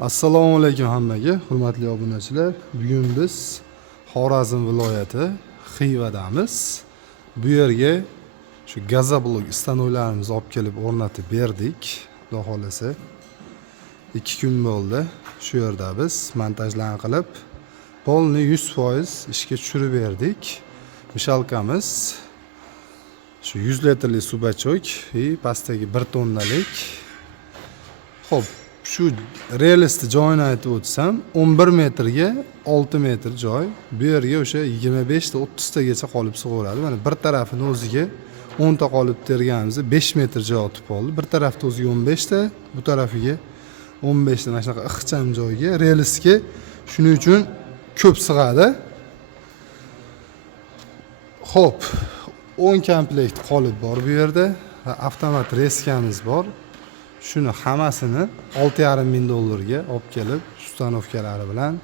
Assalomu alaykum hammaga, hurmatli obunachilar. Bugun biz Xorazm viloyati Xivadamiz. Bu yerga shu gazoblok stanoylarimizni olib kelib o'rnatib berdik. Xudo xolasa 2 kun bo'ldi. Shu yerda biz montajlarni qilib, polni 100% ishga tushirib berdik. Mishalkamiz shu 100 litrli subachok va pastdagi 1 tonnalik. Xo'p, shu realistik joyini aytib o'tsam, 11 metrga 6 metr joy. Bu yerga o'sha 25 ta 30 tagacha qolib sig'averadi. Mana bir tarafini o'ziga 10 ta qolib terganimizda 5 metr joy o'tib qoldi. Bir tarafda o'ziga 15 ta, bu tarafiga 15 ta mana shunaqa ixcham joyga realistikga shuning uchun ko'p sig'adi. Xo'p, 10 komplekt qolib bor bu yerda. Avtomat reskamiz bor. Shuni hammasini 6,5 ming dollarga olib kelib, ustanovkalari bilan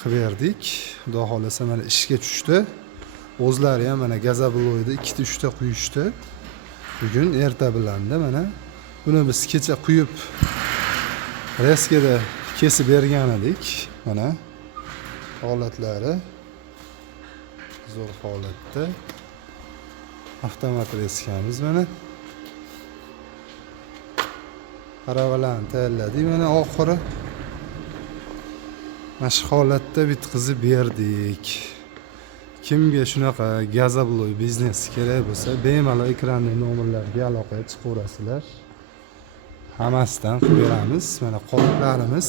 qilib berdik. Xudo xolasa mana ishga tushdi. O'zlari ham mana gazobloyda 2 ta 3 ta quyishdi. Bugun erta bilanda mana buni biz kecha quyib reskada kesib bergan edik. Mana holatlari zo'r holatda. Avtomat reskamiz mana aravalarni tayyorladik. Mana oxiri mana shu holatda bitkazib berdik. Kimga shunaqa gazobloy biznes kerak bo'lsa, bemalol ekrandagi nomerlarga aloqaga chiqaverasizlar. Hammasidan qilib beramiz. Mana qoliplarimiz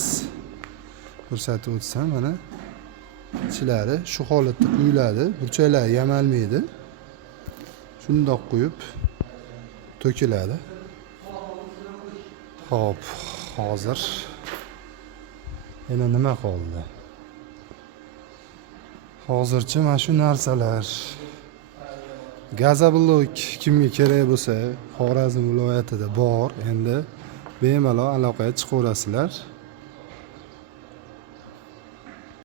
ko'rsatib o'tsam, mana ichlari shu holatda quyiladi. Burchaklari yamalmaydi. Shundoq quyib to'kiladi. Hop, hozir yana nima qoldi? Hozircha mana shu narsalar. Gazoblok kimga kerak bo'lsa, Xorazm viloyatida bor. Endi bemalol aloqaga chiqaverasizlar.